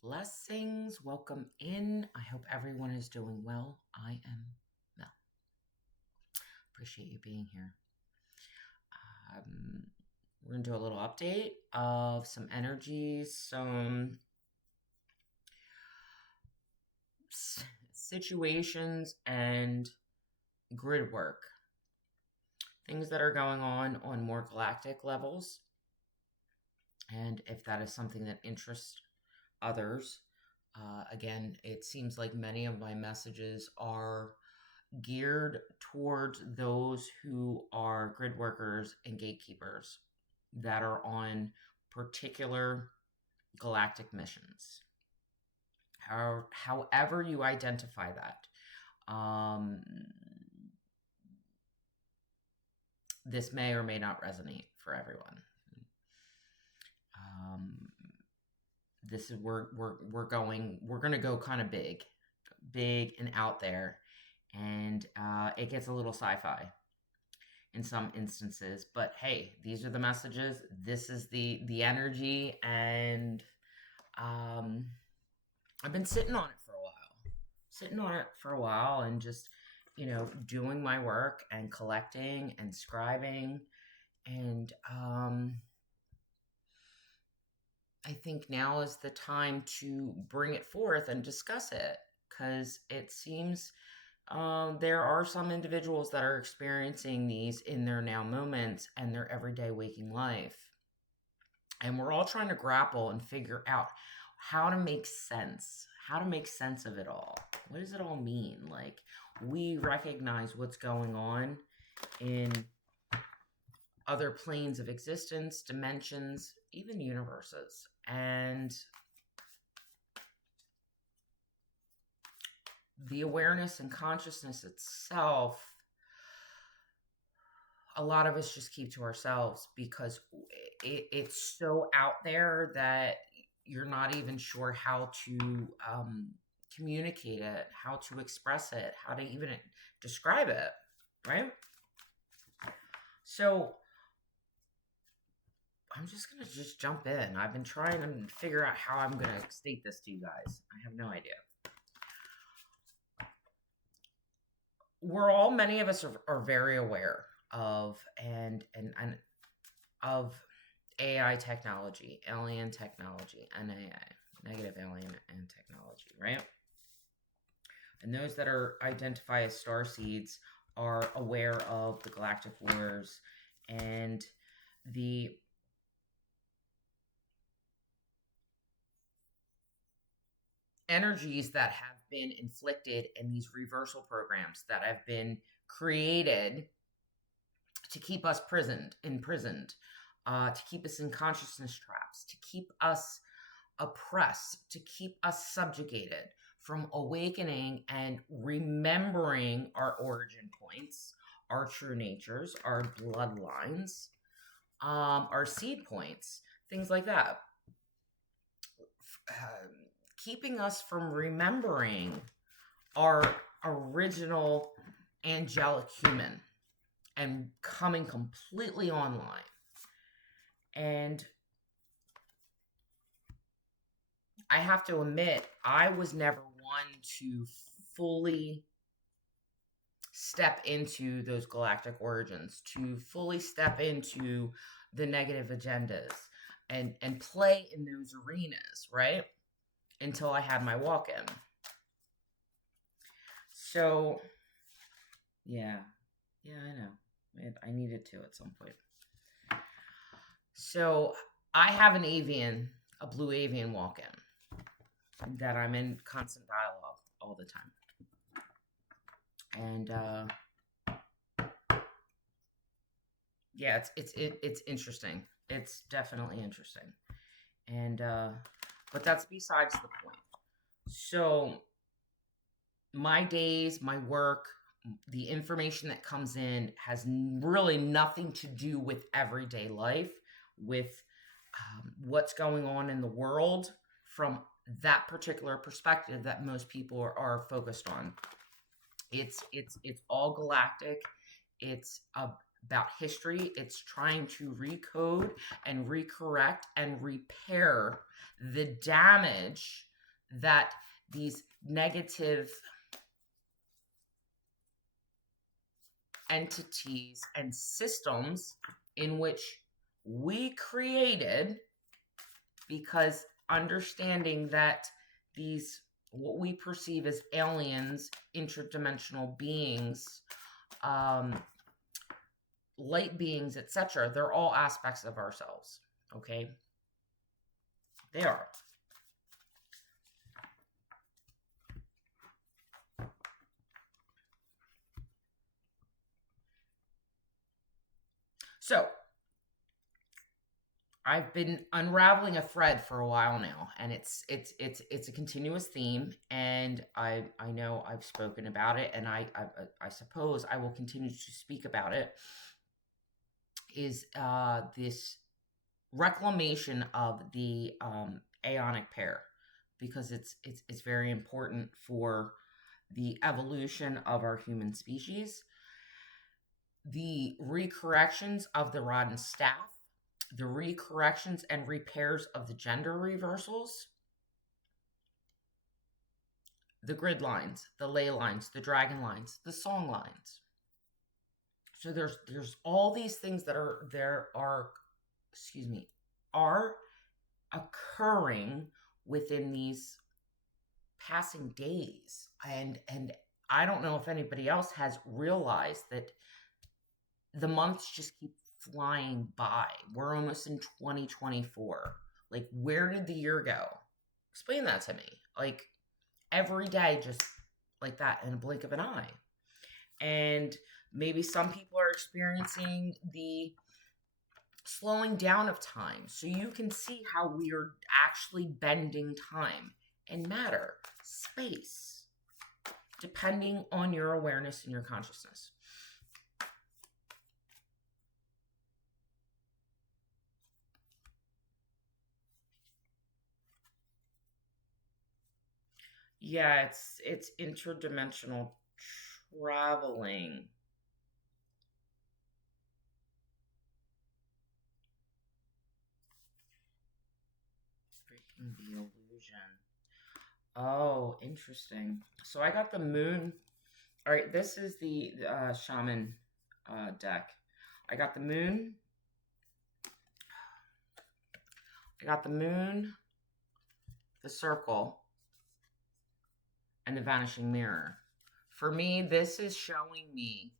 Blessings. Welcome in. I hope everyone is doing well. I am Mel. Appreciate you being here. Um, we're going to do a little update of some energies, some situations, and grid work. Things that are going on more galactic levels. And if that is something that interests others, again, it seems like many of my messages are geared towards those who are grid workers and gatekeepers that are on particular galactic missions. However you identify that, this may or may not resonate for everyone. This is we're going to go kind of big and out there, and it gets a little sci-fi in some instances, but hey, these are the messages, this is the energy, and I've been sitting on it for a while and just doing my work and collecting and scribing, and I think now is the time to bring it forth and discuss it, because it seems there are some individuals that are experiencing these in their now moments and their everyday waking life. And we're all trying to grapple and figure out how to make sense of it all. What does it all mean? Like, we recognize what's going on in other planes of existence, dimensions, even universes. And the awareness and consciousness itself, a lot of us just keep to ourselves because it's so out there that you're not even sure how to communicate it, how to express it, how to even describe it, right? So I'm just going to jump in. I've been trying to figure out how I'm going to state this to you guys. I have no idea. Many of us are very aware of and of AI technology, alien technology, NAA, negative alien and technology, right? And those that identify as star seeds are aware of the galactic wars and the energies that have been inflicted in these reversal programs that have been created to keep us imprisoned, to keep us in consciousness traps, to keep us oppressed, to keep us subjugated from awakening and remembering our origin points, our true natures, our bloodlines, our seed points, things like that. Keeping us from remembering our original angelic human and coming completely online. And I have to admit, I was never one to fully step into those galactic origins, to fully step into the negative agendas and play in those arenas, right? Until I had my walk-in. So, yeah, I know. I needed to at some point. So, I have a blue avian walk-in that I'm in constant dialogue all the time. And yeah, it's interesting. It's definitely interesting. And but that's besides the point. So my days, my work, the information that comes in has really nothing to do with everyday life, with what's going on in the world from that particular perspective that most people are focused on. It's all galactic. It's about history. It's trying to recode and recorrect and repair the damage that these negative entities and systems in which we created, because understanding that these, what we perceive as aliens, interdimensional beings, um, light beings, etc., they're all aspects of ourselves. Okay, they are. So I've been unraveling a thread for a while now, and it's a continuous theme, and I know I've spoken about it, and I suppose I will continue to speak about it. Is this reclamation of the aeonic pair, because it's very important for the evolution of our human species, the recorrections of the rod and staff, the recorrections and repairs of the gender reversals, the grid lines, the ley lines, the dragon lines, the song lines. So there's all these things that are occurring within these passing days. And I don't know if anybody else has realized that the months just keep flying by. We're almost in 2024. Like, where did the year go? Explain that to me. Like, every day, just like that, in a blink of an eye. And maybe some people are experiencing the slowing down of time. So you can see how we are actually bending time and matter, space, depending on your awareness and your consciousness. Yeah, it's interdimensional traveling. Breaking the illusion. Oh, interesting. So I got the moon. All right, this is the shaman deck. I got the moon. I got the moon, the circle, and the vanishing mirror. For me, this is showing me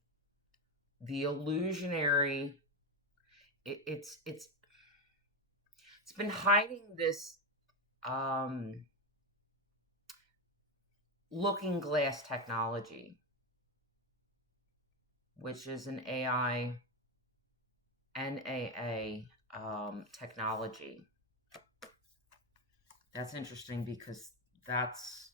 the illusionary. It's been hiding this looking glass technology, which is an AI NAA technology. That's interesting because that's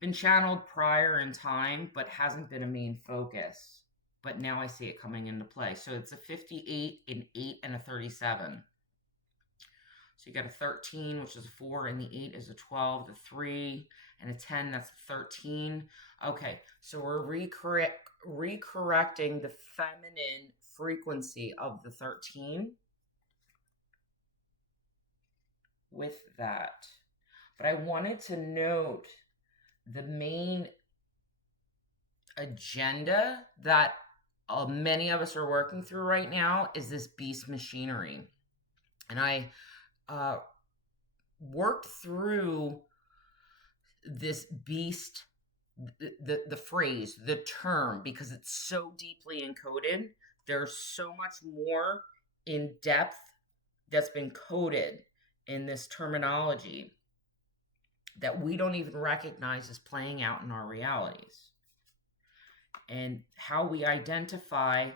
been channeled prior in time, but hasn't been a main focus. But now I see it coming into play. So it's a 58, an 8, and a 37. So you got a 13, which is a 4, and the 8 is a 12, the 3, and a 10, that's a 13. Okay, so we're recorrecting the feminine frequency of the 13 with that. But I wanted to note the main agenda that many of us are working through right now is this beast machinery. And I worked through this beast, the phrase, the term, because it's so deeply encoded. There's so much more in depth that's been coded in this terminology that we don't even recognize as playing out in our realities. And how we identify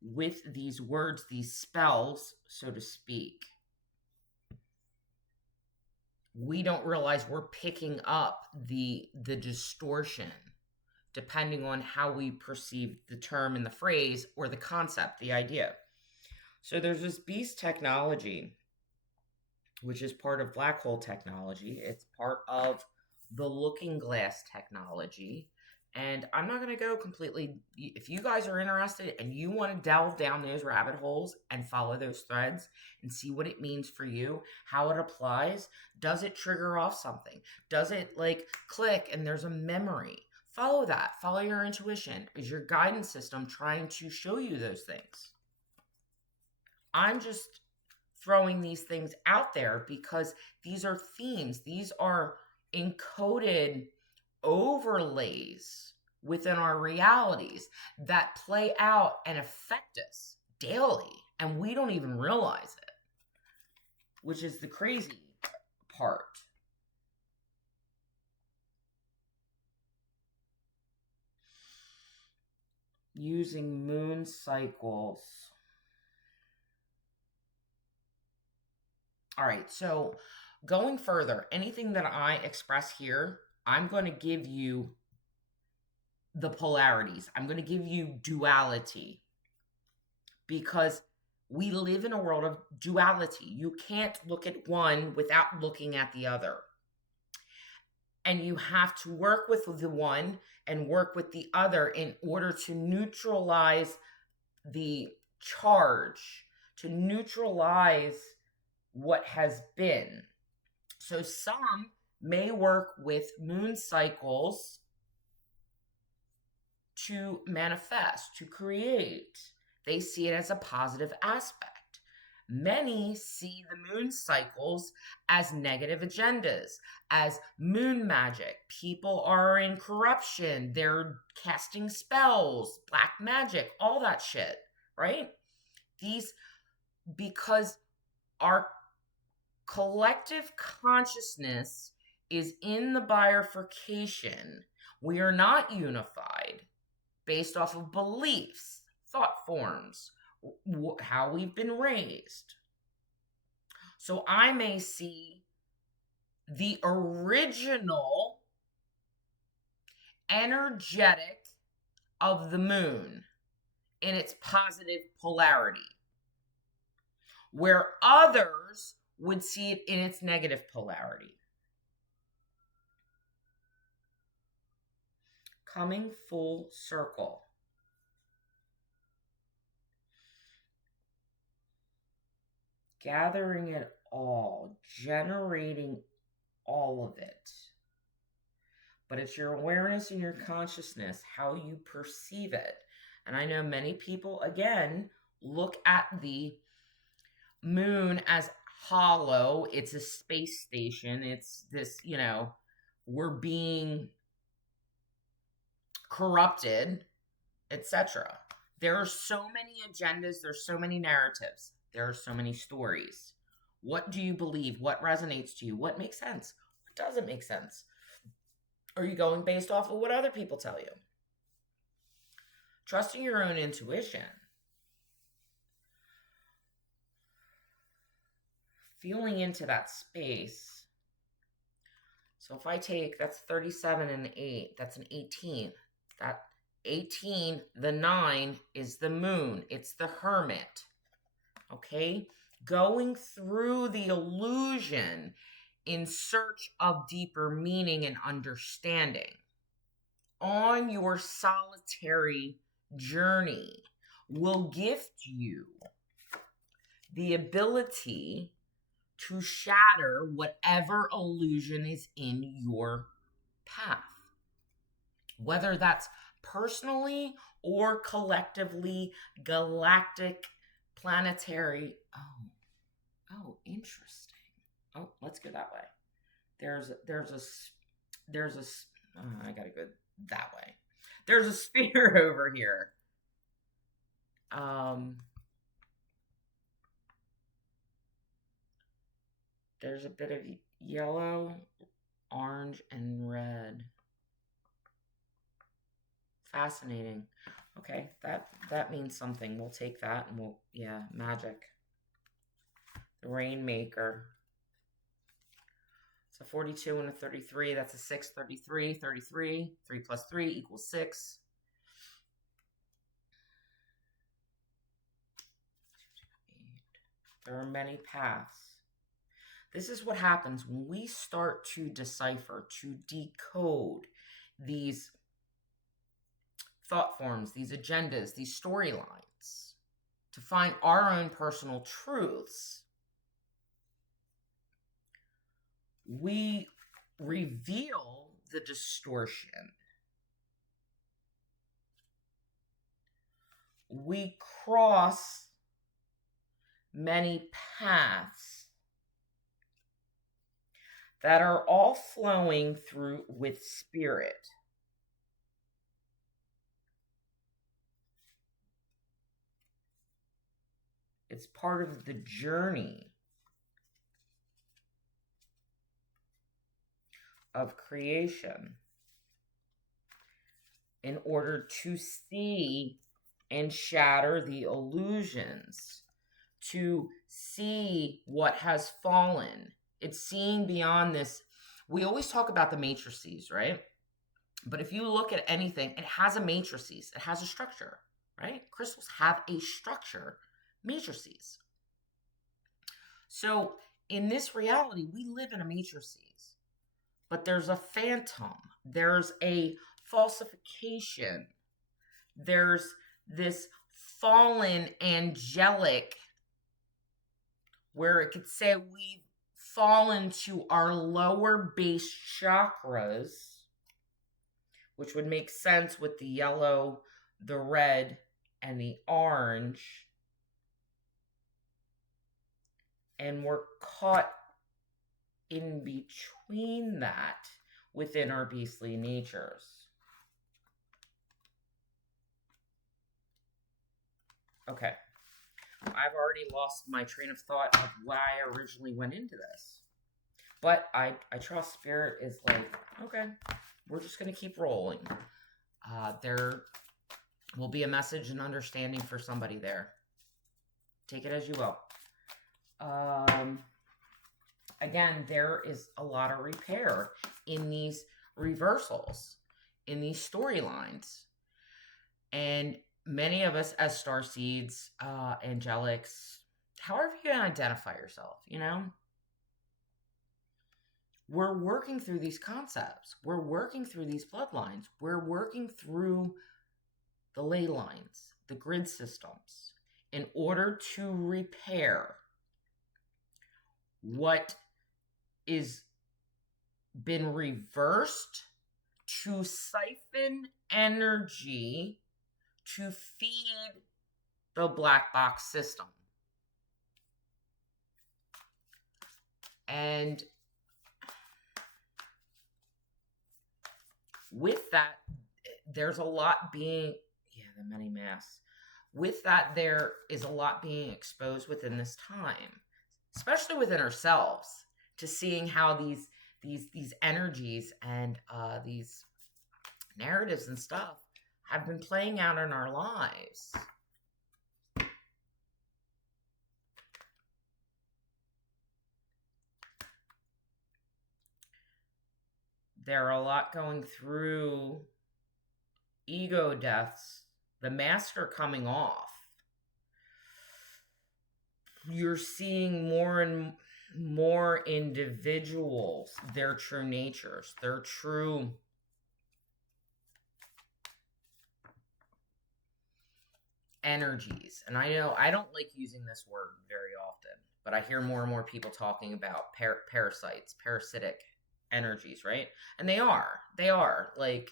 with these words, these spells, so to speak. We don't realize we're picking up the distortion depending on how we perceive the term and the phrase or the concept, the idea. So there's this beast technology, which is part of black hole technology. It's part of the looking glass technology. And I'm not going to go completely. If you guys are interested and you want to delve down those rabbit holes and follow those threads and see what it means for you, how it applies, does it trigger off something? Does it like click and there's a memory? Follow that. Follow your intuition. Is your guidance system trying to show you those things? I'm just throwing these things out there because these are themes, these are encoded overlays within our realities that play out and affect us daily, and we don't even realize it, which is the crazy part. Using moon cycles. All right, so going further, anything that I express here, I'm going to give you the polarities. I'm going to give you duality because we live in a world of duality. You can't look at one without looking at the other. And you have to work with the one and work with the other in order to neutralize the charge, to neutralize what has been. So some may work with moon cycles to manifest, to create. They see it as a positive aspect. Many see the moon cycles as negative agendas, as moon magic. People are in corruption, they're casting spells, black magic, all that shit, right? These, because our collective consciousness is in the bifurcation. We are not unified based off of beliefs, thought forms, how we've been raised. So I may see the original energetic of the moon in its positive polarity, where others would see it in its negative polarity. Coming full circle. Gathering it all, generating all of it. But it's your awareness and your consciousness, how you perceive it. And I know many people, again, look at the moon as hollow. It's a space station. It's this, we're being corrupted, etc. There are so many agendas, there's so many narratives, there are so many stories. What do you believe? What resonates to you? What makes sense? What doesn't make sense? Are you going based off of what other people tell you? Trusting your own intuition. Feeling into that space. So if I take, that's 37 and 8, that's an 18. That 18, the 9 is the moon. It's the hermit. Okay? Going through the illusion in search of deeper meaning and understanding. On your solitary journey will gift you the ability to shatter whatever illusion is in your path. Whether that's personally or collectively, galactic, planetary. Oh, interesting. Oh, let's go that way. I gotta go that way. There's a sphere over here. There's a bit of yellow, orange, and red. Fascinating. Okay, that means something. We'll take that and magic. The Rainmaker. It's a 42 and a 33. That's a 6, 33, 33. 3 plus 3 equals 6. There are many paths. This is what happens when we start to decipher, to decode these thought forms, these agendas, these storylines, to find our own personal truths, we reveal the distortion. We cross many paths that are all flowing through with spirit. It's part of the journey of creation in order to see and shatter the illusions, to see what has fallen. It's seeing beyond this. We always talk about the matrices, right? But if you look at anything, it has a matrices, it has a structure, right? Crystals have a structure, matrices. So in this reality, we live in a matrices, but there's a phantom, there's a falsification, there's this fallen angelic, where it could say we've fallen to our lower base chakras, which would make sense with the yellow, the red, and the orange. And we're caught in between that within our beastly natures. Okay. I've already lost my train of thought of why I originally went into this. But I trust Spirit is like, okay, we're just going to keep rolling. There will be a message and understanding for somebody there. Take it as you will. Again, there is a lot of repair in these reversals, in these storylines. And many of us as starseeds, angelics, however you identify yourself, we're working through these concepts. We're working through these bloodlines. We're working through the ley lines, the grid systems, in order to repair what is been reversed, to siphon energy to feed the black box system. And with that, there's a lot being, the many masks. With that, there is a lot being exposed within this time, especially within ourselves, to seeing how these energies and these narratives and stuff have been playing out in our lives. There are a lot going through ego deaths. The masks are coming off. You're seeing more and more individuals, their true natures, their true energies. And I know I don't like using this word very often, but I hear more and more people talking about parasites, parasitic energies, right? And they are like,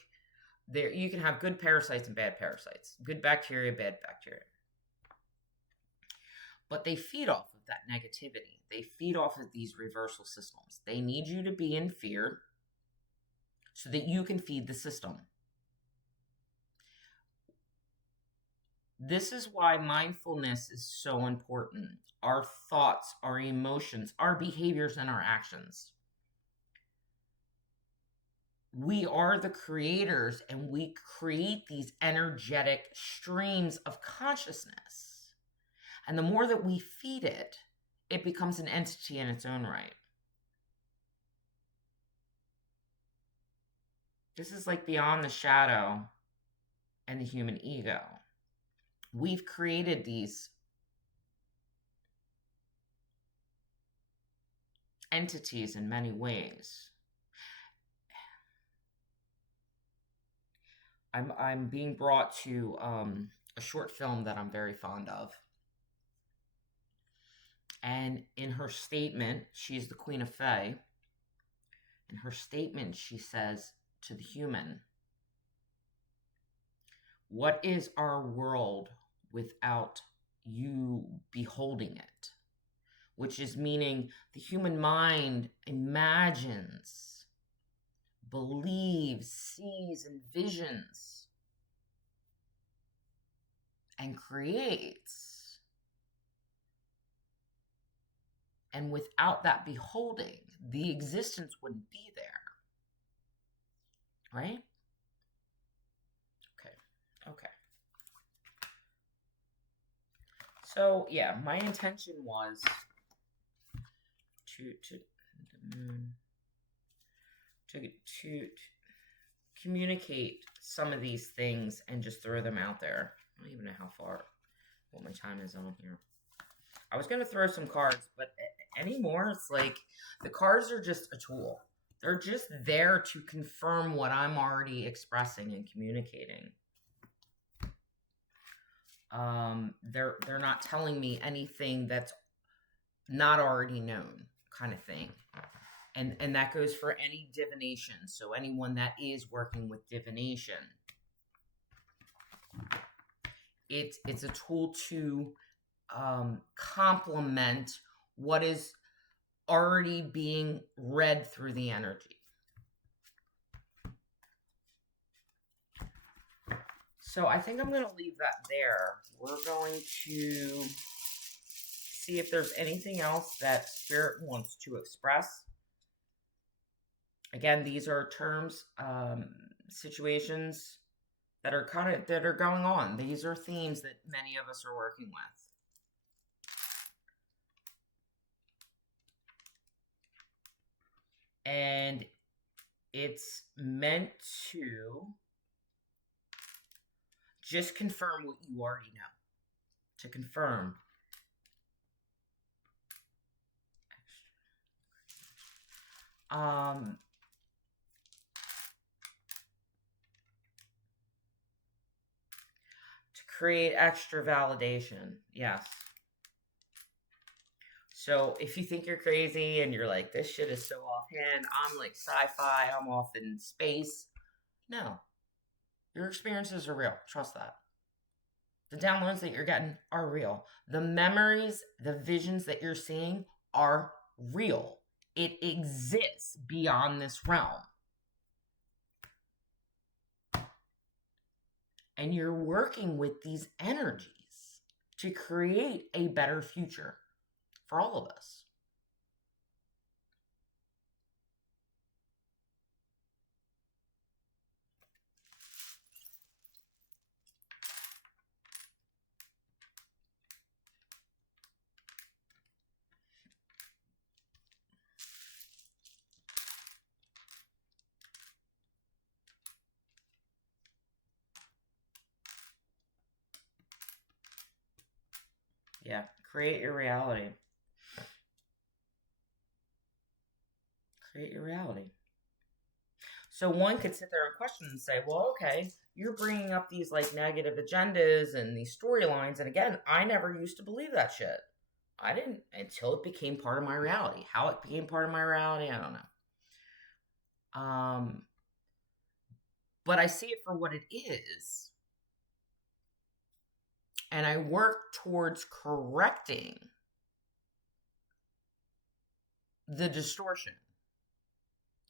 there, you can have good parasites and bad parasites, good bacteria, bad bacteria, but they feed off of that negativity. They feed off of these reversal systems. They need you to be in fear so that you can feed the system. This is why mindfulness is so important. Our thoughts, our emotions, our behaviors, and our actions. We are the creators, and we create these energetic streams of consciousness. And the more that we feed it, it becomes an entity in its own right. This is like beyond the shadow and the human ego. We've created these entities in many ways. I'm being brought to a short film that I'm very fond of. And in her statement, she's the Queen of Fae. In her statement, she says to the human, "What is our world without you beholding it?" Which is meaning the human mind imagines, believes, sees, envisions, and creates. And without that beholding, the existence wouldn't be there. Right? Okay. So yeah, my intention was to communicate some of these things and just throw them out there. I don't even know what my time is on here. I was going to throw some cards, but anymore, it's like the cards are just a tool. They're just there to confirm what I'm already expressing and communicating. They're not telling me anything that's not already known, kind of thing. And that goes for any divination. So anyone that is working with divination, it's a tool to complement what is already being read through the energy. So I think I'm going to leave that there. We're going to see if there's anything else that Spirit wants to express. Again, these are terms, situations that are going on. These are themes that many of us are working with. And it's meant to just confirm what you already know. To confirm. To create extra validation. Yes. So if you think you're crazy and you're like, this shit is so offhand, I'm like sci-fi, I'm off in space. No. Your experiences are real. Trust that. The downloads that you're getting are real. The memories, the visions that you're seeing are real. It exists beyond this realm. And you're working with these energies to create a better future for all of us. Yeah, create your reality. Create your reality. So one could sit there and question and say, well, okay, you're bringing up these like negative agendas and these storylines. And again, I never used to believe that shit. I didn't until it became part of my reality. How it became part of my reality, I don't know. But I see it for what it is. And I work towards correcting the distortion,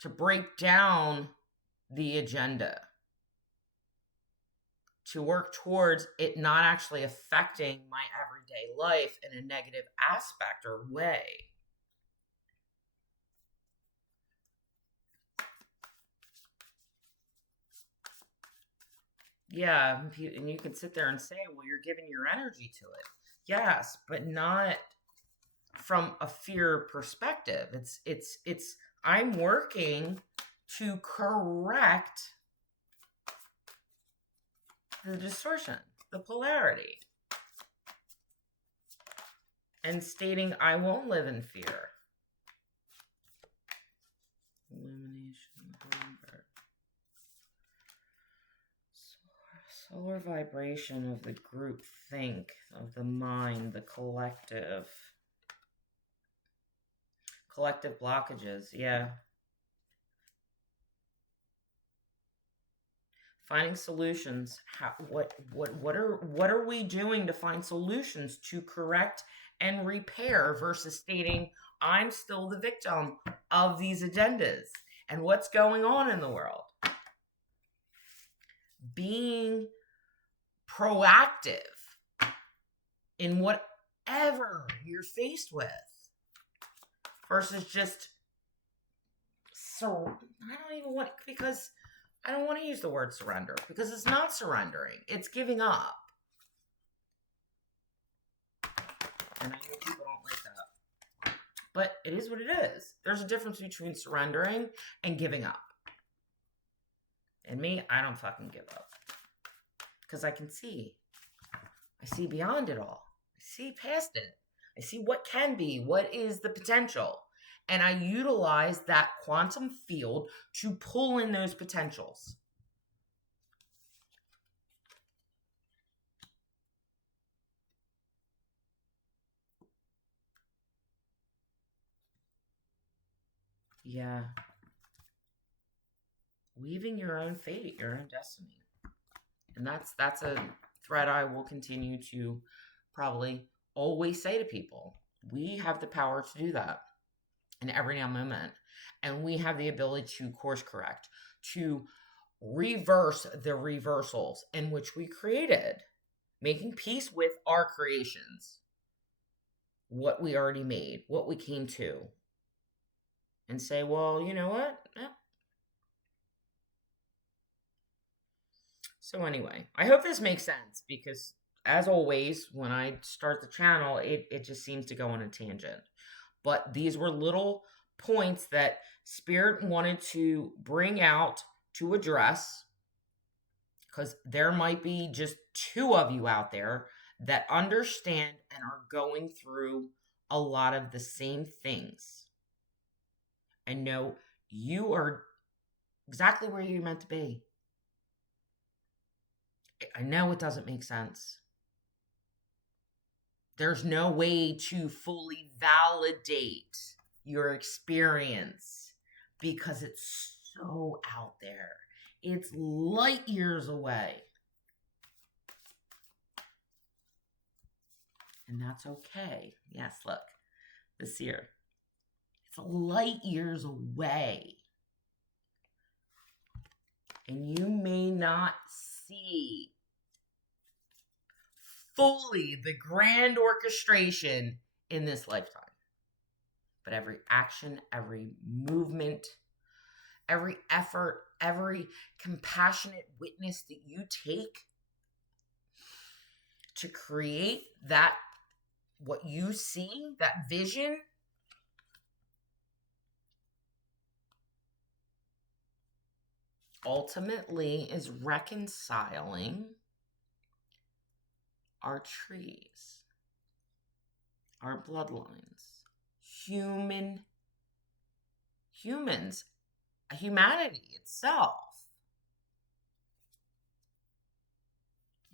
to break down the agenda, to work towards it not actually affecting my everyday life in a negative aspect or way. Yeah, and you can sit there and say, well, you're giving your energy to it. Yes, but not from a fear perspective. It's I'm working to correct the distortion, the polarity, and stating I won't live in fear. Illumination. lower vibration of the group think, of the mind, the collective. Collective blockages, yeah. Finding solutions. What are we doing to find solutions to correct and repair versus stating I'm still the victim of these agendas and what's going on in the world? Being proactive in whatever you're faced with versus just I don't want to use the word surrender because it's not surrendering. It's giving up. And I know people don't like that. But it is what it is. There's a difference between surrendering and giving up. And me, I don't fucking give up. Because I can see. I see beyond it all. I see past it. I see what can be. What is the potential? And I utilize that quantum field to pull in those potentials. Yeah. Weaving your own fate, your own destiny. And that's a thread I will continue to probably always say to people. We have the power to do that in every now moment. And we have the ability to course correct, to reverse the reversals in which we created, making peace with our creations, what we already made, what we came to, and say, well, you know what? Yeah. So anyway, I hope this makes sense because as always, when I start the channel, it just seems to go on a tangent. But these were little points that Spirit wanted to bring out to address because there might be just two of you out there that understand and are going through a lot of the same things and know you are exactly where you're meant to be. I know it doesn't make sense. There's no way to fully validate your experience because it's so out there. It's light years away. And that's okay. Yes, look, this year. It's light years away. And you may not see fully the grand orchestration in this lifetime. But every action, every movement, every effort, every compassionate witness that you take to create that, what you see, that vision, ultimately is reconciling our trees, our bloodlines, humans, humanity itself.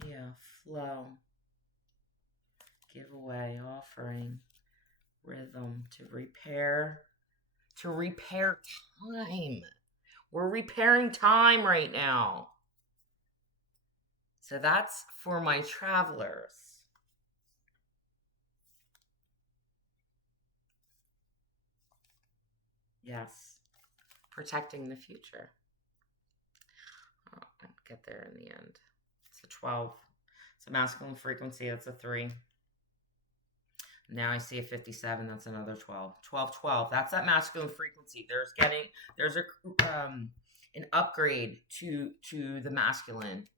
Yeah, flow, giveaway, offering, rhythm, to repair time. We're repairing time right now. So that's for my travelers. Yes. Protecting the future. Oh, I'll get there in the end. It's a 12. It's a masculine frequency. That's a 3. Now I see a 57. That's another 12. 12, 12. That's that masculine frequency. There's an upgrade to the masculine,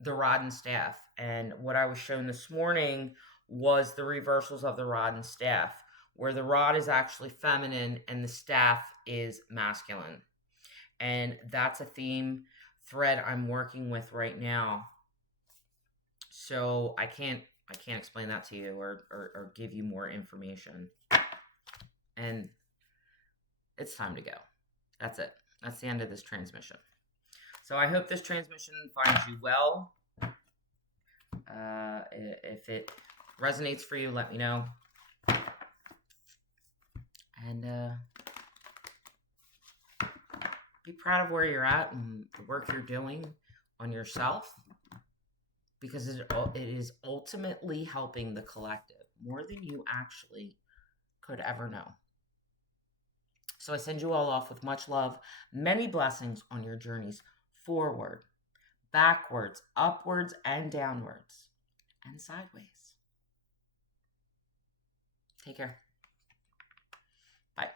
the rod and staff. And what I was shown this morning was the reversals of the rod and staff, where the rod is actually feminine and the staff is masculine. And that's a theme thread I'm working with right now. So I can't explain that to you or give you more information. And it's time to go. That's it. That's the end of this transmission. So I hope this transmission finds you well. If it resonates for you, let me know. And be proud of where you're at and the work you're doing on yourself, because it is ultimately helping the collective more than you actually could ever know. So I send you all off with much love, many blessings on your journeys forward, backwards, upwards, and downwards, and sideways. Take care. Bye.